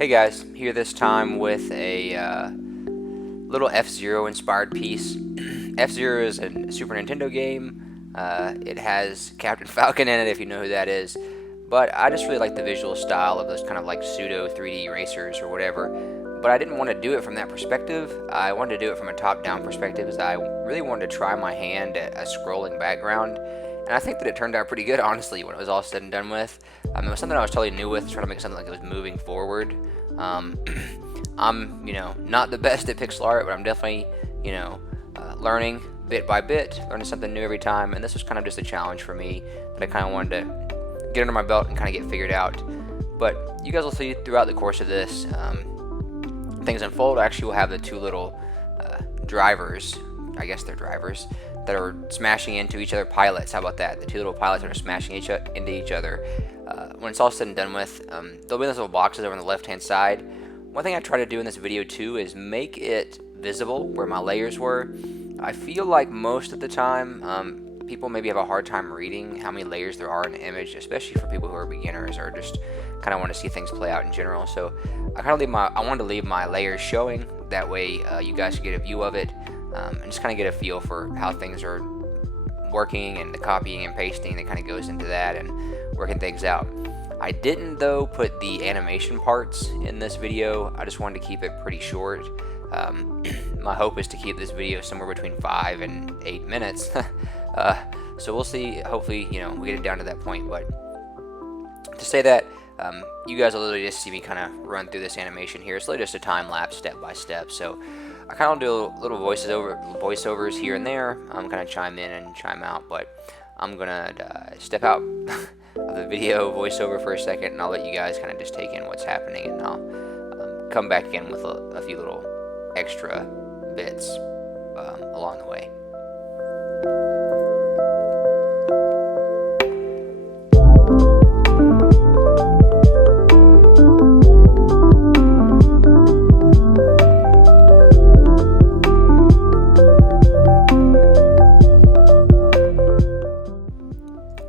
Hey guys, here this time with a little F-Zero inspired piece. F-Zero is a Super Nintendo game. It has Captain Falcon in it, if you know who that is. But I just really like the visual style of those kind of like pseudo 3D racers or whatever. But I didn't want to do it from that perspective. I wanted to do it from a top-down perspective because I really wanted to try my hand at a scrolling background. And I think that it turned out pretty good, honestly, when it was all said and done with. It was something I was totally new with, trying to make something like it was moving forward. I'm, not the best at pixel art, but I'm definitely, learning bit by bit, learning something new every time. And this was kind of just a challenge for me that I kind of wanted to get under my belt and kind of get figured out. But you guys will see throughout the course of this, things unfold. Actually, we'll have the two little drivers, I guess they're drivers, that are smashing into each other, pilots. How about that? The two little pilots that are smashing into each other. When it's all said and done with, there'll be those little boxes over on the left-hand side. One thing I try to do in this video too is make it visible where my layers were. I feel like most of the time, people maybe have a hard time reading how many layers there are in an image, especially for people who are beginners or just kind of want to see things play out in general. So I wanted to leave my layers showing. That way, you guys can get a view of it. And just kind of get a feel for how things are working, and the copying and pasting that kind of goes into that and working things out. I didn't though put the animation parts in this video. I just wanted to keep it pretty short. My hope is to keep this video somewhere between 5 and 8 minutes. So we'll see. Hopefully, we get it down to that point. But to say that, you guys will literally just see me kind of run through this animation here. It's literally just a time lapse, step by step. So I kind of do little voiceovers here and there. I'm kind of chime in and chime out, but I'm gonna step out of the video voiceover for a second, and I'll let you guys kind of just take in what's happening, and I'll come back again with a few little extra bits along the way.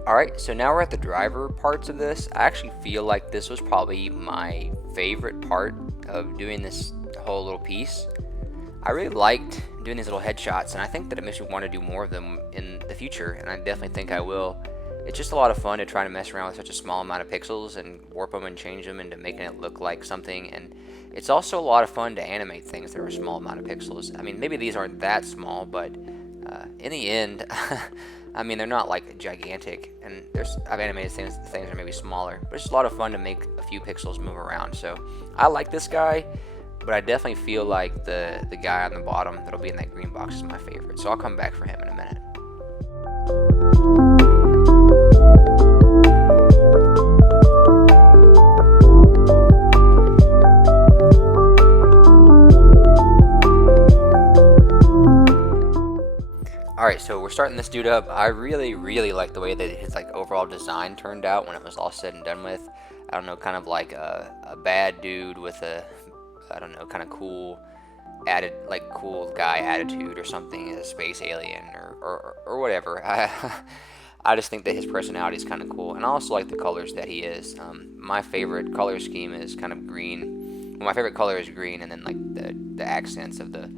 Alright, so now we're at the driver parts of this. I actually feel like this was probably my favorite part of doing this whole little piece. I really liked doing these little headshots, and I think that it makes me want to do more of them in the future, and I definitely think I will. It's just a lot of fun to try to mess around with such a small amount of pixels and warp them and change them into making it look like something, and it's also a lot of fun to animate things that are a small amount of pixels. I mean, maybe these aren't that small, but in the end, I mean, they're not like gigantic, and I've animated things that are maybe smaller, but it's just a lot of fun to make a few pixels move around. So I like this guy, but I definitely feel like the guy on the bottom that'll be in that green box is my favorite. So I'll come back for him in a minute. Alright, so we're starting this dude up. I really, really like the way that his overall design turned out when it was all said and done with. I don't know, kind of like a bad dude with a, I don't know, kind of cool guy attitude or something, as a space alien or whatever. I just think that his personality is kind of cool, and I also like the colors that he is. My favorite color scheme is kind of green. Well, my favorite color is green, and then the accents of the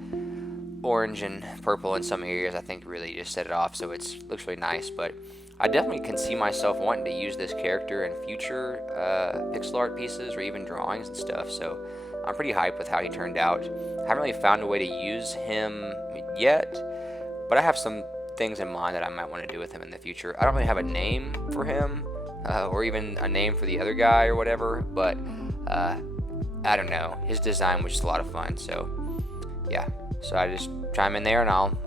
orange and purple in some areas I think really just set it off, so it looks really nice. But I definitely can see myself wanting to use this character in future pixel art pieces or even drawings and stuff, so I'm pretty hyped with how he turned out. I haven't really found a way to use him yet, but I have some things in mind that I might want to do with him in the future. I don't really have a name for him or even a name for the other guy or whatever, but I don't know. His design was just a lot of fun, so yeah. So I just chime in there, and I'll,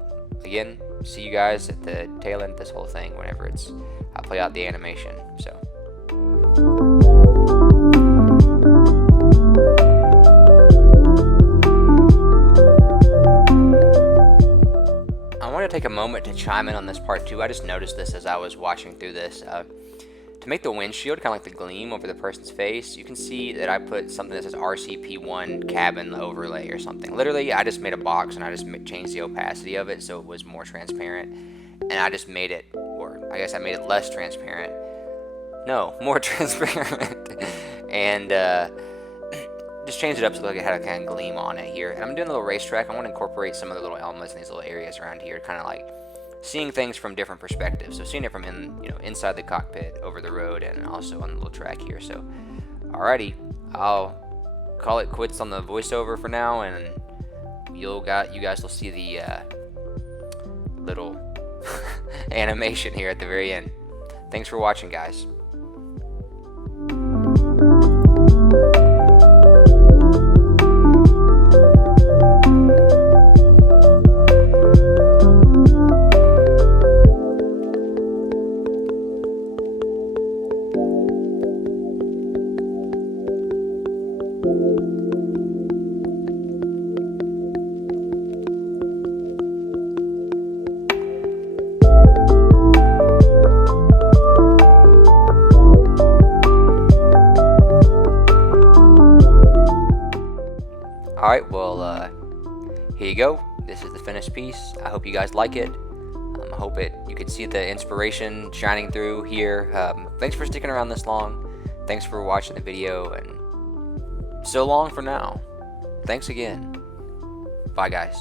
again, see you guys at the tail end of this whole thing whenever I'll play out the animation. So I want to take a moment to chime in on this part too. I just noticed this as I was watching through this. To make the windshield kind of like the gleam over the person's face, you can see that I put something that says RCP1 cabin overlay or something. Literally, I just made a box and I just changed the opacity of it so it was more transparent. And I just made it, or I guess I made it less transparent. No, more transparent. And just changed it up so like it had a kind of gleam on it here. And I'm doing a little racetrack. I want to incorporate some of the little elements in these little areas around here, kind of like seeing things from different perspectives. So seeing it from inside the cockpit, over the road, and also on the little track here. So, alrighty, I'll call it quits on the voiceover for now, and you guys will see the little animation here at the very end. Thanks for watching, guys. Alright, well, here you go. This is the finished piece. I hope you guys like it. I hope you could see the inspiration shining through here. Thanks for sticking around this long. Thanks for watching the video, and so long for now. Thanks again. Bye, guys.